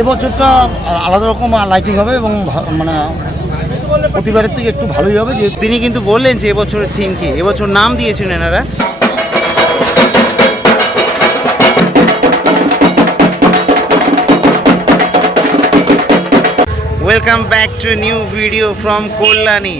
এবছরটা আলাদা রকম লাইটিং হবে এবং মানে প্রতিবারের থেকে একটু ভালোই হবে। যে তিনি কিন্তু বললেন যে এবছরের থিম কি, এবছর নাম দিয়েছেন এনারা। Welcome back to new video from Kalyani.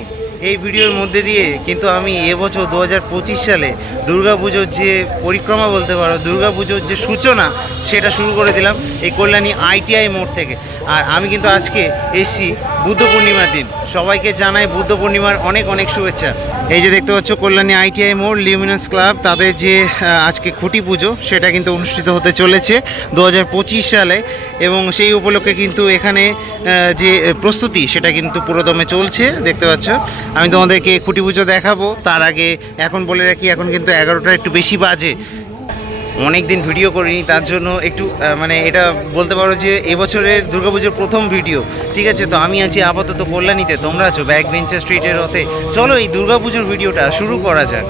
এই ভিডিওর মধ্যে দিয়ে কিন্তু আমি এবছর 2025 সালে দুর্গাপুজোর যে পরিক্রমা বলতে পারো, দুর্গাপুজোর যে সূচনা সেটা শুরু করে দিলাম এই কল্যাণী ITI মোড় থেকে। আর আমি কিন্তু আজকে এসছি বুদ্ধ পূর্ণিমার দিন। সবাইকে জানাই বুদ্ধ পূর্ণিমার অনেক অনেক শুভেচ্ছা। এই যে দেখতে পাচ্ছ কল্যাণী ITI মোড় লিউমিনাস ক্লাব, তাদের যে আজকে খুঁটি পুজো সেটা কিন্তু অনুষ্ঠিত হতে চলেছে 2025 সালে, এবং সেই উপলক্ষে কিন্তু এখানে যে প্রস্তুতি সেটা কিন্তু পুরোদমে চলছে দেখতে পাচ্ছ। আমি তোমাদেরকে খুঁটি পুজো দেখাবো, তার আগে এখন বলে রাখি এখন কিন্তু 11টা একটু বেশি বাজে। অনেক দিন ভিডিও করিনি, তার জন্য একটু মানে এটা বলতে পারো যে এবছরের দুর্গাপুজোর প্রথম ভিডিও, ঠিক আছে। তো আমি আছি আপাতত কল্যাণীতে, তোমরা আছো ব্যাক বেঞ্চার স্ট্রিটের হতে। চলো এই দুর্গাপুজোর ভিডিওটা শুরু করা যাক।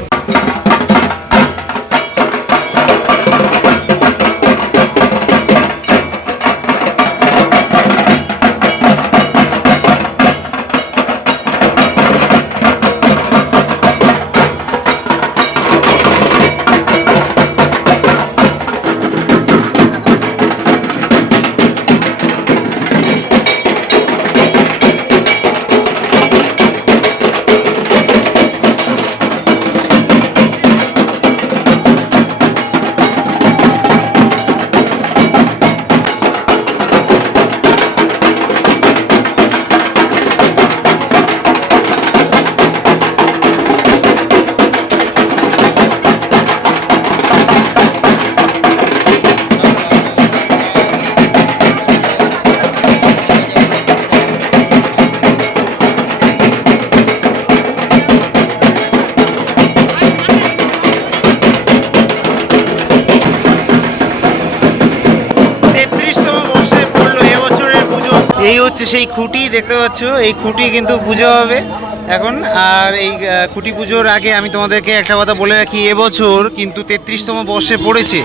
এই হচ্ছে সেই খুঁটি দেখতে পাচ্ছ, এই খুঁটি কিন্তু পুজো হবে এখন। আর এই খুঁটি পুজোর আগে আমি তোমাদেরকে একটা কথা বলে রাখি, এবছর কিন্তু 33তম বর্ষে পড়েছে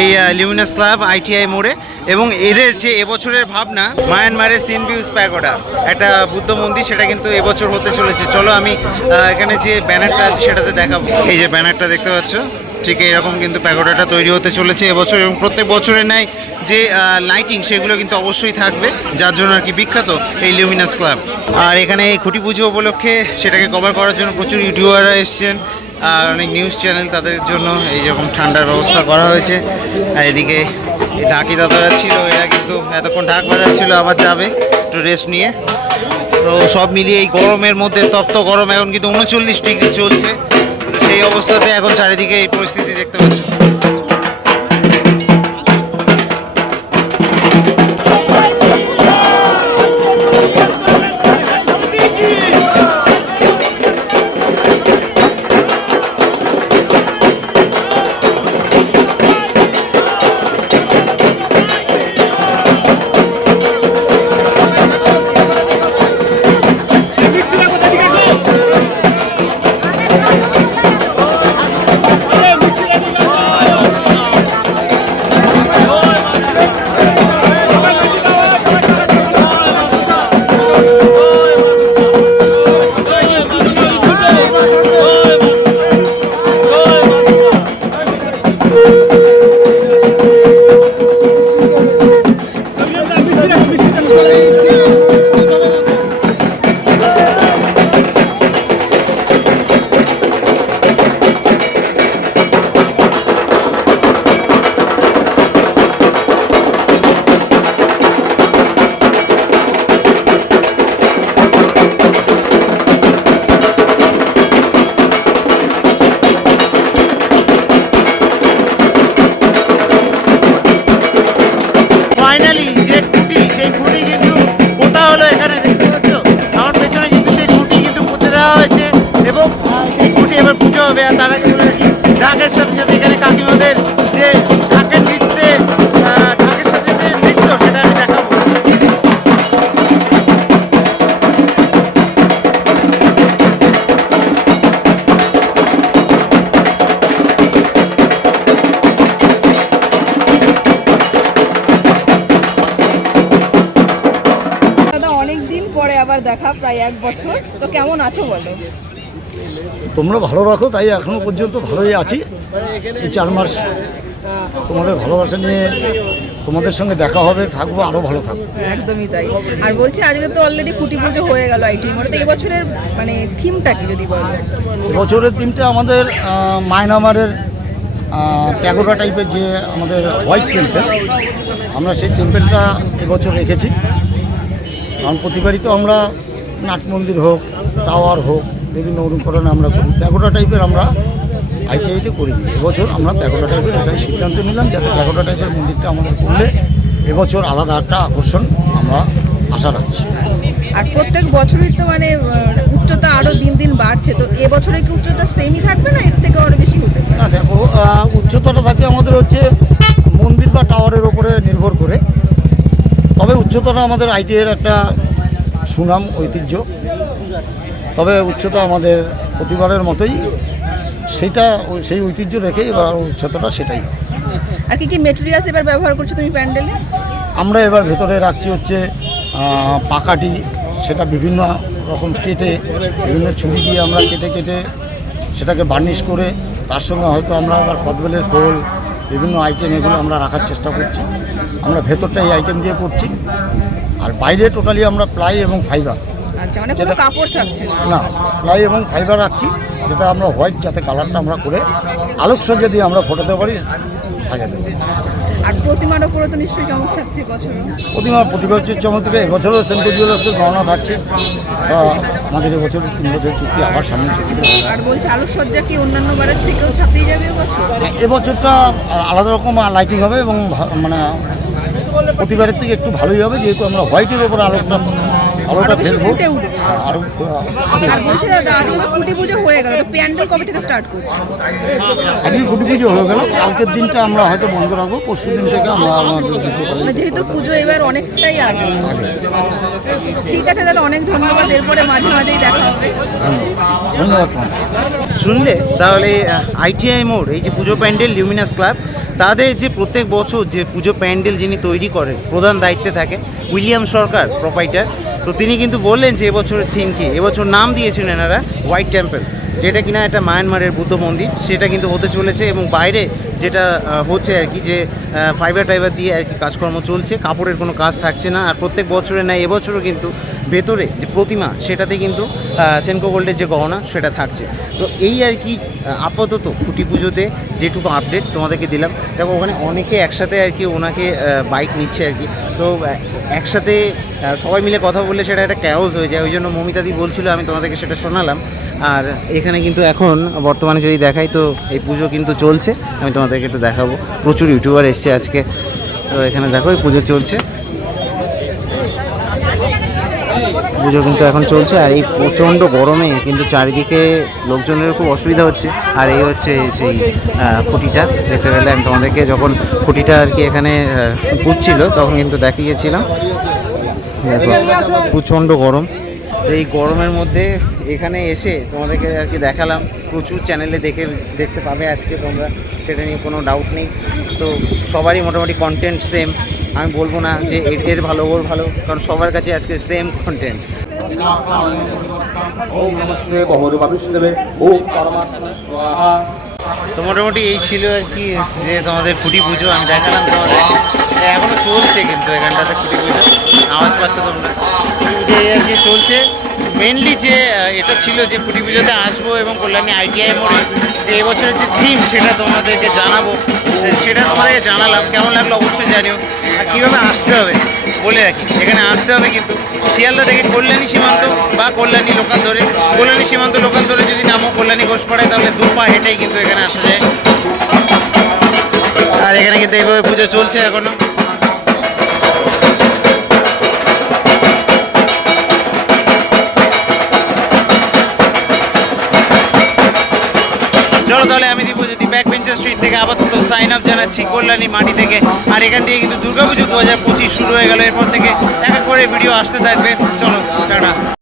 এই লিউমিনাস ক্লাব ITI মোড়ে, এবং এদের যে এবছরের ভাবনা মায়ানমারের সিনভিউজ প্যাগোডা, একটা বুদ্ধ মন্দির, সেটা কিন্তু এবছর হতে চলেছে। চলো আমি এখানে যে ব্যানারটা আছে সেটাতে দেখাবো। এই যে ব্যানারটা দেখতে পাচ্ছ, ঠিক এইরকম কিন্তু প্যাগোডাটা তৈরি হতে চলেছে এবছর, এবং প্রত্যেক বছরের ন্যায় যে লাইটিং সেগুলো কিন্তু অবশ্যই থাকবে, যার জন্য আর কি বিখ্যাত এই লিউমিনাস ক্লাব। আর এখানে এই খুঁটি পুজো উপলক্ষে সেটাকে কভার করার জন্য প্রচুর ইউটিউবাররা এসছেন আর অনেক নিউজ চ্যানেল, তাদের জন্য এই রকম ঠান্ডার ব্যবস্থা করা হয়েছে। আর এদিকে ঢাকি দাদারা ছিল, এরা কিন্তু এতক্ষণ ঢাক বাজাচ্ছিল, আবার যাবে একটু রেস্ট নিয়ে। তো সব মিলিয়ে এই গরমের মধ্যে, তপ্ত গরম, এখন কিন্তু 39 ডিগ্রি চলছে। তো সেই অবস্থাতে এখন চারিদিকে এই পরিস্থিতি দেখতে পাচ্ছ। হবে। আর তার আগে বলে রাখি, ঢাকের সাথে সাথে এখানে কাকিমাদের যে ঢাকের নৃত্যে ঢাকের সাথে যে নৃত্য সেটা আমি দেখাবো। আবার দেখা প্রায় 1 বছর, তো কেমন আছো বলো? তোমরা ভালো রাখো, তাই এখনো পর্যন্ত ভালোই আছি। এই 4 মাস তোমাদের ভালোবাসা নিয়ে তোমাদের সঙ্গে দেখা হবে, থাকবো, আরও ভালো থাকবো। একদমই তাই। আর বলছি আজকে তো অলরেডি খুঁটি পুজো হয়ে গেল আইটি মোড়ে, তো এবছরের মানে থিমটা কি যদি বলো? বছরের দিনটা আমাদের মায়ানমারের প্যাগোডা টাইপের যে আমাদের হোয়াইট টেম্পেল, আমরা সেই টেম্পেলটা এবছর রেখেছি। কারণ প্রতিবারই তো আমরা নাট মন্দির হোক, টাওয়ার হোক, বিভিন্ন অনুকরণে আমরা করি, প্যাগোডা টাইপের আমরা আইটিআইতে করিনি। এবছর আমরা প্যাগোডা টাইপের এটাই সিদ্ধান্ত নিলাম, যাতে প্যাগোডা টাইপের মন্দিরটা আমাদের করলে এবছর আলাদা একটা আকর্ষণ আমরা আশা রাখছি। আর প্রত্যেক বছরই তো মানে উচ্চতা আরও দিন দিন বাড়ছে, তো এবছরে কি উচ্চতা সেমই থাকবে না এর থেকে আরও বেশি হতে পারে? না দেখো, উচ্চতাটা থাকে আমাদের হচ্ছে মন্দির বা টাওয়ারের ওপরে নির্ভর করে, তবে উচ্চতাটা আমাদের আইটিআইয়ের একটা সুনাম ঐতিহ্য। তবে উচ্চতা আমাদের প্রতিবারের মতোই সেই ঐতিহ্য রেখে এবার উচ্চতাটা সেটাই হবে। আর কি কি মেটেরিয়ালস এবার ব্যবহার করছো তুমি প্যান্ডেলে? আমরা এবার ভেতরে রাখছি হচ্ছে পাকাটি, সেটা বিভিন্ন রকম কেটে, বিভিন্ন ছুরি দিয়ে আমরা কেটে কেটে সেটাকে বার্নিশ করে, তার সঙ্গে হয়তো আমরা আবার কদবেলের খোল, বিভিন্ন আইটেম এগুলো আমরা রাখার চেষ্টা করছি। আমরা ভেতরটা এই আইটেম দিয়ে করছি, আর বাইরে টোটালি আমরা প্লাই এবং ফাইবার। আচ্ছা, মানে কোনো কাপড় থাকছে না? না, প্লাই এবং ফাইবার রাখছি, যেটা আমরা হোয়াইট, যাতে কালারটা আমরা করে আলোকসজ্জা দিয়ে আমরা ফোটাতে পারি, সাজাতে পারি। আর প্রতিমার ওপরে তো নিশ্চয়ই চমক থাকছে বছর। প্রতিবার হচ্ছে চমৎকার। এবছরও সেন্ট্রাল জুয়েলার্সের গহনা থাকছে। আমাদের এবছর 3 বছর চুক্তি, আবার সামনে চুক্তি। আর বলছি আলোকসজ্জা কি অন্যান্য বারের থেকেও ছাপিয়ে যাবে এবছর? এবছরটা আলাদা রকম লাইটিং হবে এবং মানে প্রতিবারের থেকে একটু ভালোই হবে, যেহেতু আমরা হোয়াইটের ওপরে আলোটা ফেলবো। ফুটে উঠবে। আর বলছি দাদা, আজকে তো খুঁটি পুজো হয়ে গেল, তো প্যান্ডেল কবে থেকে স্টার্ট করছি? আজকে খুঁটি পুজো হয়ে গেল, কালকের দিনটা আমরা হয়তো বন্ধ রাখবো, পরশু দিন থেকে আমরা আমাদের যেতে পারি। মানে যেহেতু পুজো এবার অনেকটাই আগে। ঠিক আছে দাদা, অনেক ধন্যবাদ। এরপরে মাঝে মাঝেই দেখা হবে। ধন্যবাদ তোমার। শুনলে তাহলে আইটিআই মোড়, এই যে পুজো প্যান্ডেল লিউমিনাস ক্লাব, তাদের যে প্রত্যেক বছর যে পুজো প্যান্ডেল যিনি তৈরি করেন, প্রধান দায়িত্বে থাকে উইলিয়াম সরকার প্রোপাইটার। তো তিনি কিন্তু বললেন যে এবছরের থিম কি, এবছর নাম দিয়েছেন এনারা হোয়াইট টেম্পল, যেটা কিনা একটা মায়ানমারের বুদ্ধ মন্দির, সেটা কিন্তু হতে চলেছে। এবং বাইরে যেটা হচ্ছে আর কি, যে ফাইবার টাইবার দিয়ে আর কি কাজকর্ম চলছে, কাপড়ের কোনো কাজ থাকছে না। আর প্রত্যেক বছরের ন্যায় এবছরও কিন্তু ভেতরে যে প্রতিমা, সেটাতে কিন্তু সেনকো গোল্ডের যে গহনা সেটা থাকছে। তো এই আর কি আপাতত খুঁটি পুজোতে যেটুকু আপডেট তোমাদেরকে দিলাম। দেখো ওখানে অনেকে একসাথে আর কি ওনাকে বাইক নিচ্ছে আর কি, তো একসাথে সবাই মিলে কথা বললে সেটা একটা ক্যাওস হয়ে যায়, ওই জন্য মমিতাদি বলছিল, আমি তোমাদেরকে সেটা শোনালাম। আর এখানে কিন্তু এখন বর্তমানে যদি দেখাই, তো এই পুজো কিন্তু চলছে, আমি তোমাদেরকে একটু দেখাবো। প্রচুর ইউটিউবার এসছে আজকে, তো এখানে দেখো এই পুজো চলছে, পুজো কিন্তু এখন চলছে। আর এই প্রচণ্ড গরমে কিন্তু চারিদিকে লোকজনের খুব অসুবিধা হচ্ছে। আর এই হচ্ছে সেই খুঁটিটা, দেখতে পেলে আমি তোমাদেরকে যখন খুঁটিটা আর কি এখানে পুজছিল তখন কিন্তু দেখিয়েছিলাম। দেখো প্রচণ্ড গরম, এই গরমের মধ্যে এখানে এসে তোমাদেরকে আর কি দেখালাম। প্রচুর চ্যানেলে দেখতে পাবে আজকে তোমরা, সেটা নিয়ে কোনো ডাউট নেই। তো সবারই মোটামুটি কন্টেন্ট সেম, আমি বলবো না যে এর ভালো ওর ভালো, কারণ সবার কাছে আজকে সেম কন্টেন্ট। তো মোটামুটি এই ছিল আর কি, যে তোমাদের খুঁটি পুজো আমি দেখালাম তোমাদেরকে। এখনও চলছে কিন্তু এখানটাতে খুঁটি পুজো, আওয়াজ পাচ্ছ তোমরা, এই আর কি চলছে। মেনলি যে এটা ছিল যে খুঁটি পুজোতে আসবো এবং কল্যাণী আইটিআই মোড়ে যে এবছরের যে থিম, সেটা তোমাদেরকে জানাবো, সেটা তোমাদেরকে জানালাম। কেমন লাগলো অবশ্যই জানিও। আর কীভাবে আসতে হবে বলে রাখি, এখানে আসতে হবে কিন্তু শিয়ালদা থেকে কল্যাণী সীমান্ত বা কল্যাণী লোকাল ধরে, কল্যাণী সীমান্ত লোকাল ধরে যদি নামো কল্যাণী ঘোষপাড়ায়, তাহলে 2 পা হেঁটেই কিন্তু এখানে আসা যায়। আর এখানে কিন্তু এইভাবে পুজো চলছে এখনো। চলো তাহলে আমি দীপজ্যোতি ব্যাক বেঞ্চার স্ট্রিট থেকে আপাতত সাইন আপ জানাচ্ছি কল্যাণী মাটি থেকে। আর এখান থেকে কিন্তু দুর্গাপুজো 2025 শুরু হয়ে গেল, এরপর থেকে এক এক করে ভিডিও আসতে থাকবে। চলো টাটা।